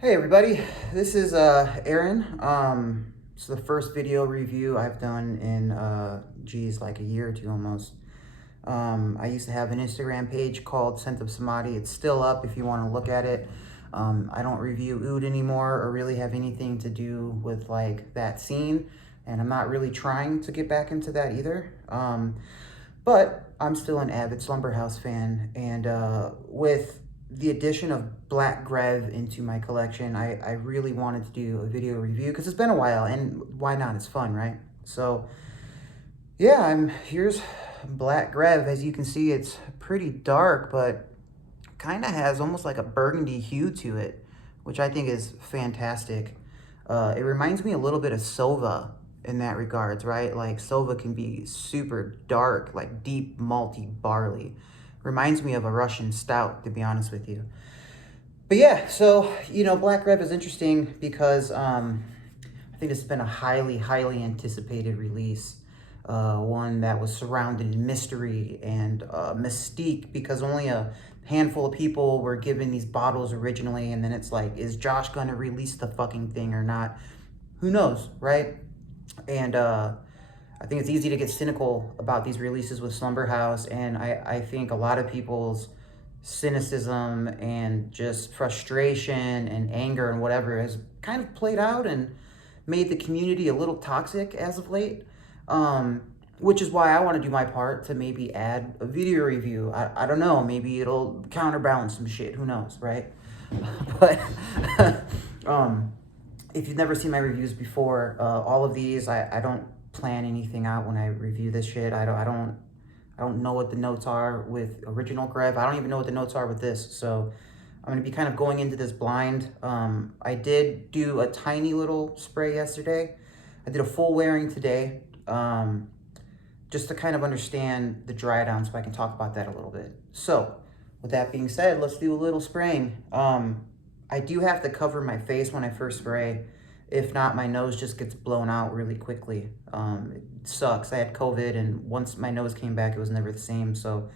Hey everybody, this is Aaron. It's the first video review I've done in geez, like a year or two almost. I used to have an Instagram page called Scent of Samadhi. It's still up if you want to look at it. I don't review oud anymore or really have anything to do with like that scene, and I'm not really trying to get back into that either. But I'm still an avid Slumberhouse fan, and with the addition of Black Grev into my collection, I really wanted to do a video review because it's been a while, and why not? It's fun, right? So yeah, here's Black Grev. As you can see, it's pretty dark, but kind of has almost like a burgundy hue to it, which I think is fantastic. It reminds me a little bit of Sova in that regards, right? Like Sova can be super dark, like deep malty barley. Reminds me of a Russian stout, to be honest with you. But yeah, so, Black Rev is interesting because I think it's been a highly anticipated release. One that was surrounded in mystery and mystique because only a handful of people were given these bottles originally, and then it's like, is Josh gonna release the fucking thing or not? Who knows, right? And I think it's easy to get cynical about these releases with Slumberhouse, and I think a lot of people's cynicism and just frustration and anger and whatever has kind of played out and made the community a little toxic as of late. Which is why I want to do my part to maybe add a video review. I don't know, maybe it'll counterbalance some shit, who knows, right? But if you've never seen my reviews before, all of these, I don't plan anything out when I review this shit. I don't know what the notes are with original Grev. I don't even know what the notes are with this. So I'm gonna be kind of going into this blind. I did do a tiny little spray yesterday. I did a full wearing today, just to kind of understand the dry down so I can talk about that a little bit. So with that being said, let's do a little spraying. I do have to cover my face when I first spray. If not, my nose just gets blown out really quickly. It sucks. I had COVID, and once my nose came back, it was never the same. So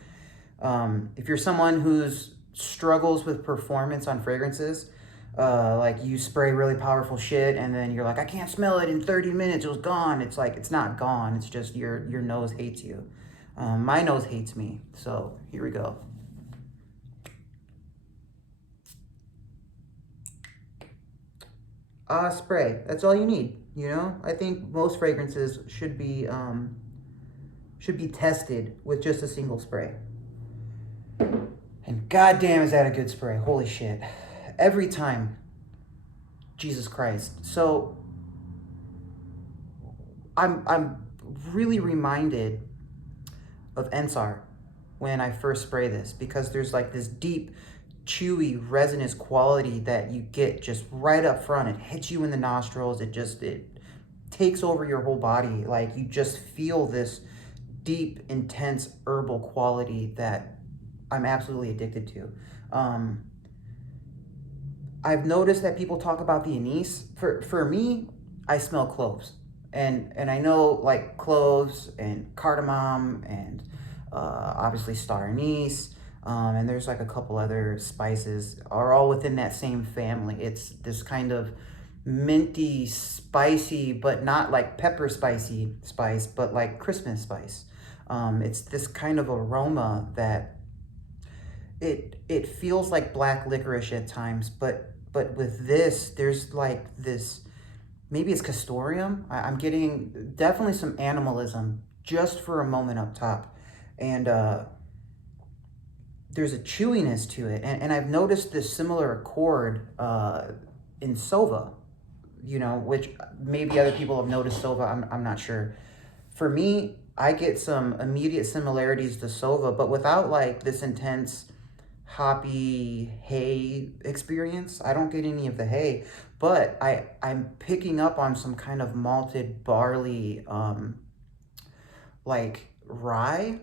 if you're someone who's struggles with performance on fragrances, like you spray really powerful shit and then you're like, I can't smell it in 30 minutes, it was gone. It's like, it's not gone. It's just your nose hates you. My nose hates me. So here we go. Spray. That's all you need. I think most fragrances should be tested with just a single spray. And goddamn, is that a good spray? Holy shit! Every time. Jesus Christ. So I'm really reminded of Ensar when I first spray this, because there's like this deep, chewy, resinous quality that you get just right up front. It hits you in the nostrils. It takes over your whole body. Like you just feel this deep, intense herbal quality that I'm absolutely addicted to. I've noticed that people talk about the anise. For me, I smell cloves. And I know like cloves and cardamom and obviously star anise, and there's like a couple other spices are all within that same family. It's this kind of minty, spicy, but not like pepper spicy spice, but like Christmas spice. It's this kind of aroma that it feels like black licorice at times, but with this, there's like this, maybe it's castoreum. I'm getting definitely some animalism just for a moment up top. And there's a chewiness to it. And I've noticed this similar accord in Sova, which maybe other people have noticed Sova. I'm not sure. For me, I get some immediate similarities to Sova, but without like this intense hoppy hay experience. I don't get any of the hay, but I'm picking up on some kind of malted barley, like rye,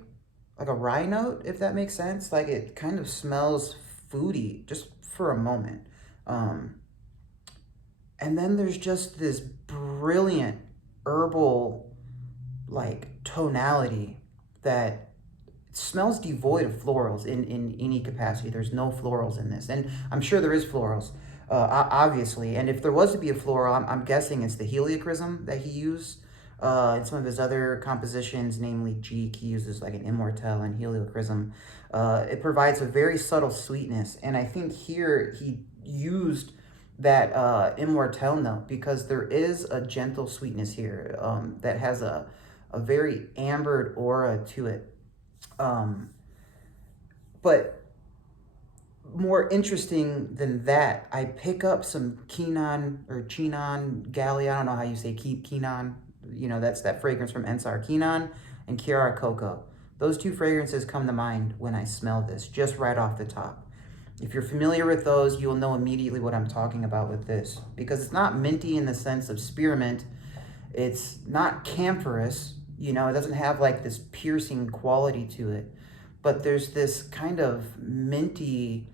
like a rye note, if that makes sense. Like it kind of smells foody just for a moment. And then there's just this brilliant herbal like tonality that smells devoid of florals in any capacity. There's no florals in this, and I'm sure there is florals, obviously. And if there was to be a floral, I'm guessing it's the heliochrysum that he used. In some of his other compositions, namely Geek, he uses like an immortelle and heliochrysum. It provides a very subtle sweetness, and I think here he used that immortelle note because there is a gentle sweetness here that has a very ambered aura to it. But more interesting than that, I pick up some Quinón or Chinon Galley. I don't know how you say Quinón. You know, that's that fragrance from Ensar. Quinón and Chiara Coco. Those two fragrances come to mind when I smell this, just right off the top. If you're familiar with those, you'll know immediately what I'm talking about with this. Because it's not minty in the sense of spearmint. It's not camphorous. You know, it doesn't have like this piercing quality to it. But there's this kind of minty,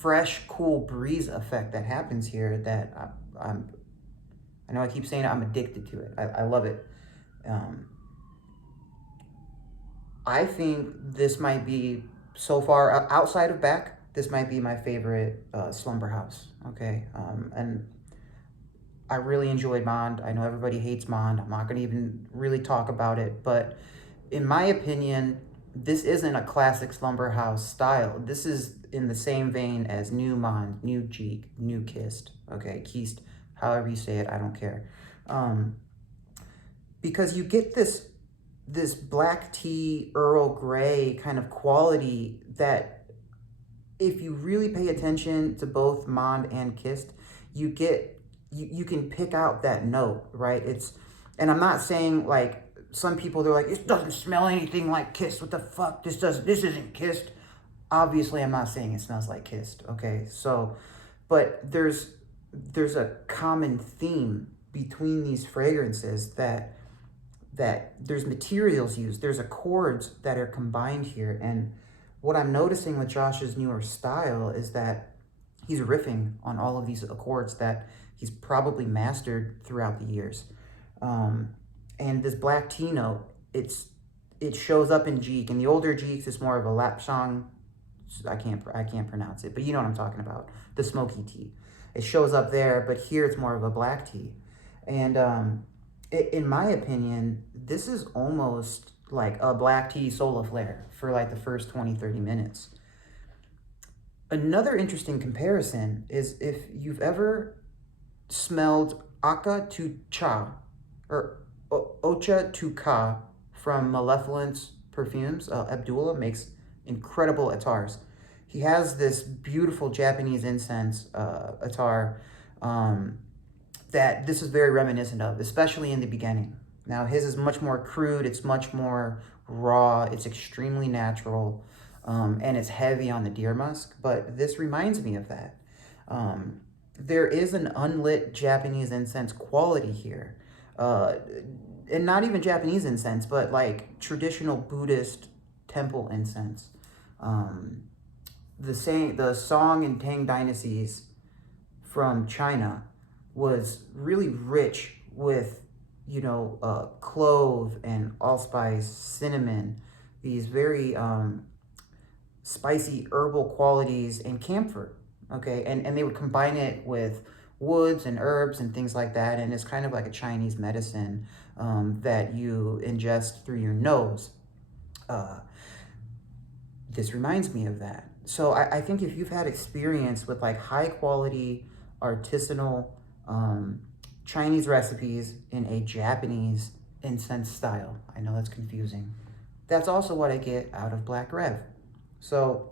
fresh, cool breeze effect that happens here that I know I keep saying it, I'm addicted to it. I love it. I think this might be, so far, outside of Beck, this might be my favorite Slumberhouse, okay? And I really enjoyed Mond. I know everybody hates Mond. I'm not going to even really talk about it, but in my opinion, this isn't a classic Slumberhouse style. This is in the same vein as New Mond, New Geek, New Kist, okay? Kist, however you say it, I don't care. Because you get this black tea, Earl Grey kind of quality that if you really pay attention to both Mond and Kist, you can pick out that note, right? And I'm not saying like, some people, they're like, it doesn't smell anything like Kist. What the fuck? This isn't Kist. Obviously, I'm not saying it smells like Kist, okay? So, but there's a common theme between these fragrances that there's materials used, there's accords that are combined here. And what I'm noticing with Josh's newer style is that he's riffing on all of these accords that he's probably mastered throughout the years. And this black tea note, it shows up in Geek. In the older Geeks, it's more of a Lapsang. I can't pronounce it, but you know what I'm talking about. The smoky tea. It shows up there, but here it's more of a black tea. And in my opinion, this is almost like a black tea solar flare for like the first 20, 30 minutes. Another interesting comparison is if you've ever smelled Aka to Cha or Ocha to Ka from Malevolence Perfumes. Abdullah makes incredible atars. He has this beautiful Japanese incense attar that this is very reminiscent of, especially in the beginning. Now his is much more crude, it's much more raw, it's extremely natural, and it's heavy on the deer musk, but this reminds me of that. There is an unlit Japanese incense quality here. And not even Japanese incense, but like traditional Buddhist temple incense. The Song and Tang dynasties from China was really rich with, you know, clove and allspice, cinnamon, these very spicy herbal qualities, and camphor, okay? And they would combine it with woods and herbs and things like that, and it's kind of like a Chinese medicine that you ingest through your nose. This reminds me of that. So I think if you've had experience with like high quality artisanal Chinese recipes in a Japanese incense style, I know that's confusing. That's also what I get out of Black Grev. So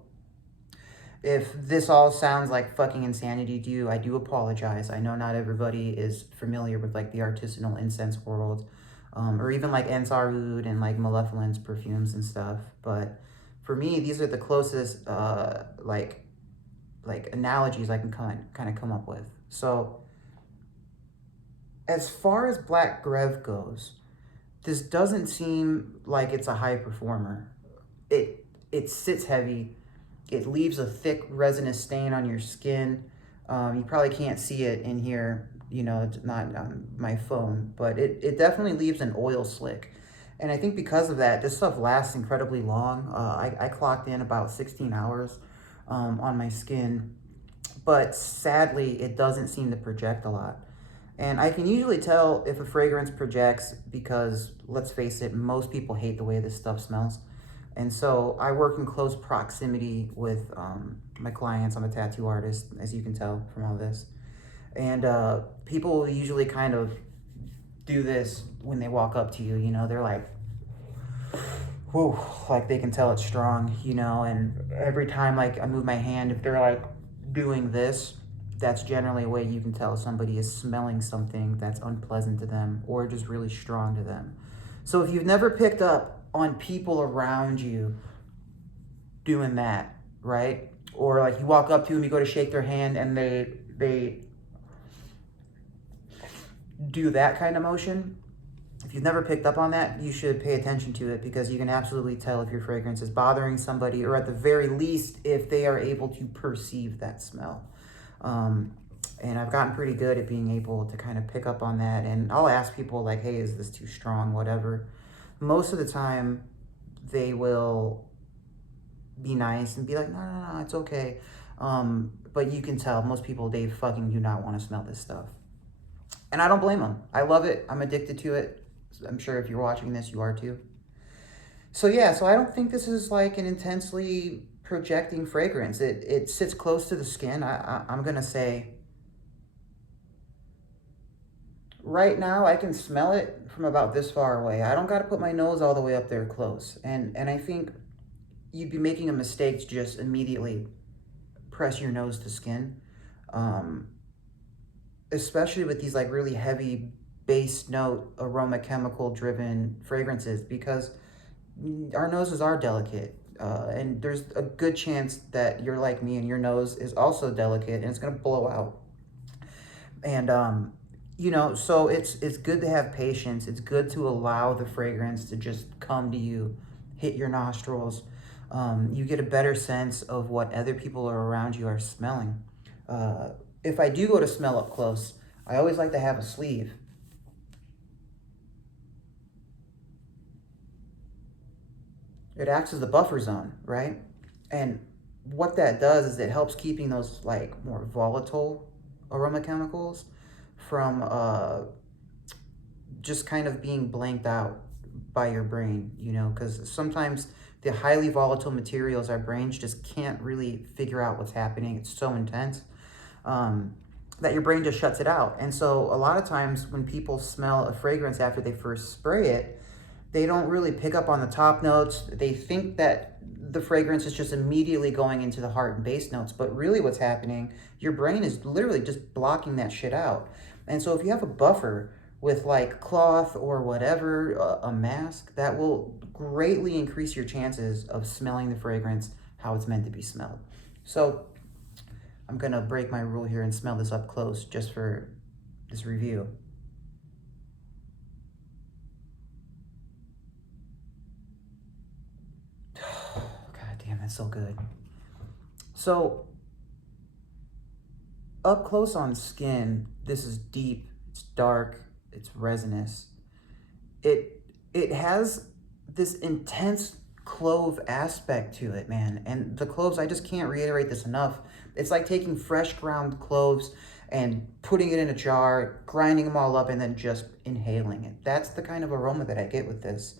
if this all sounds like fucking insanity to you, I do apologize. I know not everybody is familiar with like the artisanal incense world, or even like Ansarud and like Malevolence perfumes and stuff. But for me, these are the closest like analogies I can kind of come up with. So as far as Black Grev goes, this doesn't seem like it's a high performer. It sits heavy. It leaves a thick resinous stain on your skin. You probably can't see it in here, you know, it's not on my phone, but it definitely leaves an oil slick. And I think because of that, this stuff lasts incredibly long. I clocked in about 16 hours on my skin. but sadly, it doesn't seem to project a lot. And I can usually tell if a fragrance projects because, let's face it, most people hate the way this stuff smells. And so I work in close proximity with my clients. I'm a tattoo artist, as you can tell from all this. And people usually kind of do this when they walk up to you, you know, they're like, whew, like they can tell it's strong, you know, and every time like I move my hand, if they're like doing this, that's generally a way you can tell somebody is smelling something that's unpleasant to them or just really strong to them. So if you've never picked up on people around you doing that, right? Or like you walk up to them, you go to shake their hand and they do that kind of motion. If you've never picked up on that, you should pay attention to it, because you can absolutely tell if your fragrance is bothering somebody, or at the very least, if they are able to perceive that smell. And I've gotten pretty good at being able to kind of pick up on that. And I'll ask people like, hey, is this too strong? Whatever. Most of the time, they will be nice and be like, no, it's okay. But you can tell most people, they fucking do not want to smell this stuff. And I don't blame them. I love it. I'm addicted to it. I'm sure if you're watching this, you are too. So yeah, so I don't think this is like an intensely projecting fragrance. It sits close to the skin. I'm going to say right now I can smell it from about this far away. I don't got to put my nose all the way up there close. And I think you'd be making a mistake to just immediately press your nose to skin. Especially with these like really heavy base note aroma chemical driven fragrances, because our noses are delicate, and there's a good chance that you're like me and your nose is also delicate and it's going to blow out. And you know, so it's good to have patience. It's good to allow the fragrance to just come to you, hit your nostrils. You get a better sense of what other people are around you are smelling. If I do go to smell up close, I always like to have a sleeve. It acts as the buffer zone, right? And what that does is it helps keeping those like more volatile aroma chemicals from just kind of being blanked out by your brain, you know, because sometimes the highly volatile materials, our brains just can't really figure out what's happening. It's so intense that your brain just shuts it out. And so a lot of times when people smell a fragrance after they first spray it, they don't really pick up on the top notes. They think that the fragrance is just immediately going into the heart and base notes, but really what's happening, your brain is literally just blocking that shit out. And so if you have a buffer with like cloth or whatever, a mask, that will greatly increase your chances of smelling the fragrance how it's meant to be smelled. So I'm gonna break my rule here and smell this up close just for this review. God damn, that's so good. So up close on skin, this is deep, it's dark, it's resinous. It has this intense clove aspect to it, man. And the cloves, I just can't reiterate this enough. It's like taking fresh ground cloves and putting it in a jar, grinding them all up, and then just inhaling it. That's the kind of aroma that I get with this.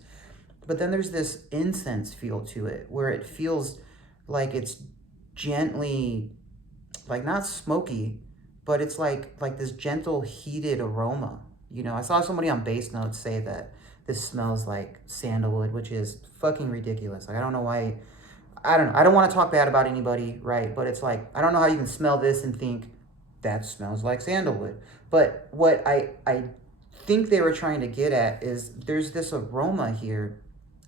But then there's this incense feel to it, where it feels like it's gently, like not smoky, but it's like this gentle heated aroma. You know, I saw somebody on Base Notes say that this smells like sandalwood, which is fucking ridiculous. Like, I don't know why, I don't know. I don't want to talk bad about anybody, right? But it's like, I don't know how you can smell this and think that smells like sandalwood. But what I think they were trying to get at is there's this aroma here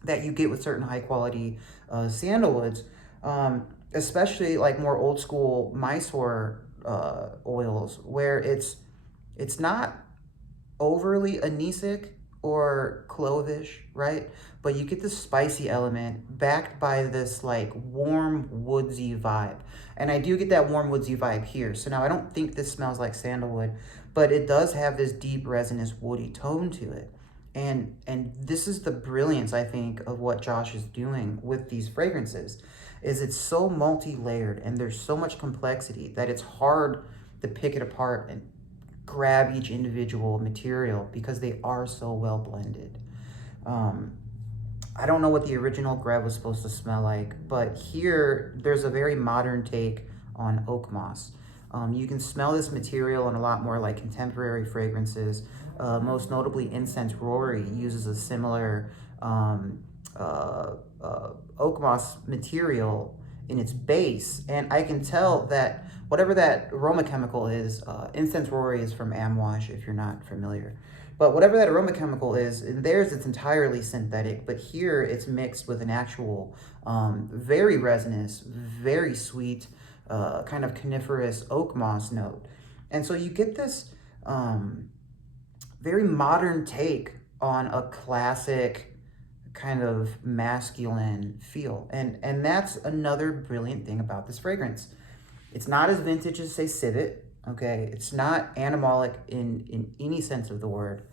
that you get with certain high quality sandalwoods, especially like more old school Mysore oils, where it's not overly anisic or clovish, right? But you get this spicy element backed by this like warm woodsy vibe. And I do get that warm woodsy vibe here. So now I don't think this smells like sandalwood, but it does have this deep resinous woody tone to it. And this is the brilliance, I think, of what Josh is doing with these fragrances, is it's so multi-layered and there's so much complexity that it's hard to pick it apart and grab each individual material because they are so well blended. I don't know what the original Grev was supposed to smell like, but here there's a very modern take on oak moss. You can smell this material in a lot more like contemporary fragrances. Most notably, Incense Rory uses a similar oak moss material in its base, and I can tell that whatever that aroma chemical is, Incense Rory is from Amwash if you're not familiar, but whatever that aroma chemical is, in theirs it's entirely synthetic, but here it's mixed with an actual very resinous, very sweet, kind of coniferous oak moss note. And so you get this very modern take on a classic kind of masculine feel. And that's another brilliant thing about this fragrance. It's not as vintage as, say, Civet, okay? It's not animalic in any sense of the word.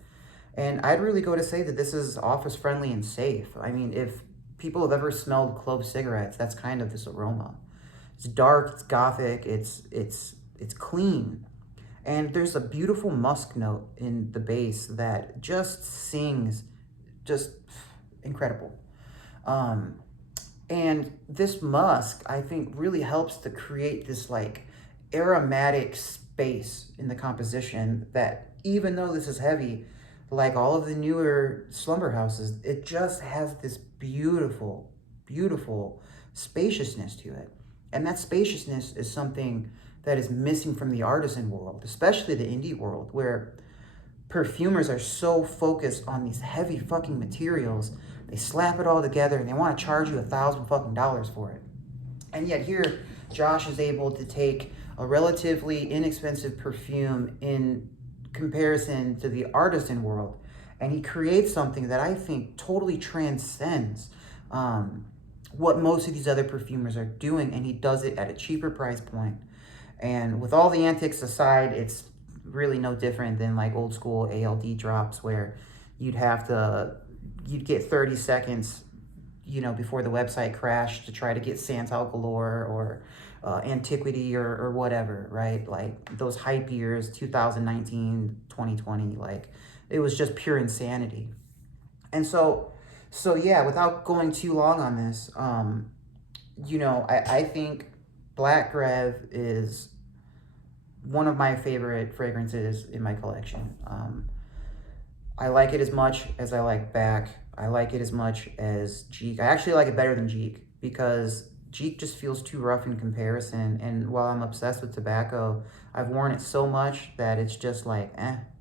And I'd really go to say that this is office friendly and safe. I mean, if people have ever smelled clove cigarettes, that's kind of this aroma. It's dark, it's gothic, it's clean. And there's a beautiful musk note in the base that just sings, just incredible. And this musk, I think, really helps to create this like aromatic space in the composition that, even though this is heavy, like all of the newer Slumberhouses, it just has this beautiful, beautiful spaciousness to it. And that spaciousness is something that is missing from the artisan world, especially the indie world, where perfumers are so focused on these heavy fucking materials. They slap it all together and they want to charge you $1,000 for it. And yet here, Josh is able to take a relatively inexpensive perfume in comparison to the artisan world, and he creates something that I think totally transcends what most of these other perfumers are doing, and he does it at a cheaper price point. And with all the antics aside, it's really no different than like old school ALD drops where you'd get 30 seconds, before the website crashed to try to get Santal Galore or Antiquity or whatever, right? Like those hype years, 2019, 2020, like it was just pure insanity. And so yeah, without going too long on this, I think Black Grev is one of my favorite fragrances in my collection. I like it as much as I like Back. I like it as much as Jeek. I actually like it better than Jeek because Jeek just feels too rough in comparison. And while I'm obsessed with tobacco, I've worn it so much that it's just like,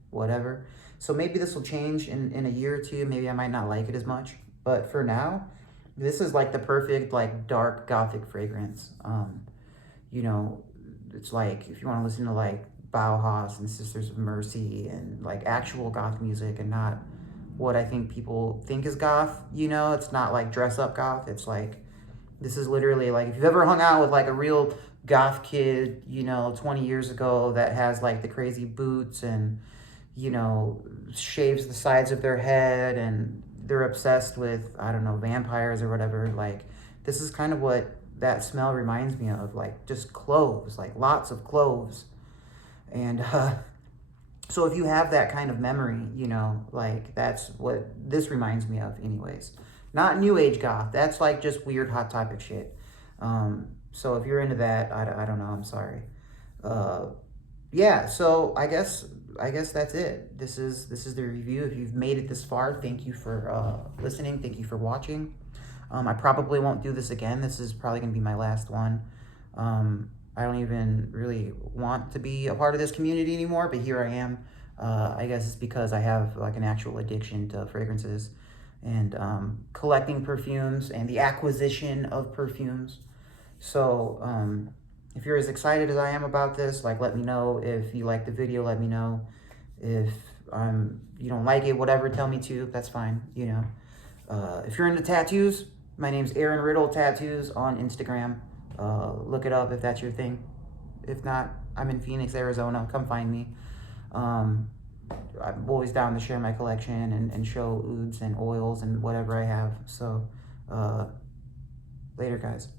whatever. So maybe this will change in a year or two. Maybe I might not like it as much. But for now, this is like the perfect, like, dark gothic fragrance. It's like if you want to listen to like Bauhaus and Sisters of Mercy and like actual goth music and not what I think people think is goth, it's not like dress up goth. It's like, this is literally like, if you've ever hung out with like a real goth kid, 20 years ago that has like the crazy boots and, shaves the sides of their head and they're obsessed with, I don't know, vampires or whatever. Like, this is kind of what that smell reminds me of, like just cloves, like lots of cloves. And so if you have that kind of memory, like that's what this reminds me of anyways. Not new age goth. That's like just weird Hot Topic shit. So if you're into that, I don't know. I'm sorry. Yeah. So I guess that's it. This is the review. If you've made it this far, thank you for listening. Thank you for watching. I probably won't do this again. This is probably gonna be my last one. I don't even really want to be a part of this community anymore, but here I am. I guess it's because I have like an actual addiction to fragrances and collecting perfumes and the acquisition of perfumes. So if you're as excited as I am about this, like, let me know. If you like the video, let me know. If you don't like it, whatever, tell me too. That's fine, If you're into tattoos, my name's Aaron Riddle Tattoos on Instagram. Look it up if that's your thing. If not, I'm in Phoenix, Arizona. Come find me. I'm always down to share my collection and show ouds and oils and whatever I have. So, later, guys.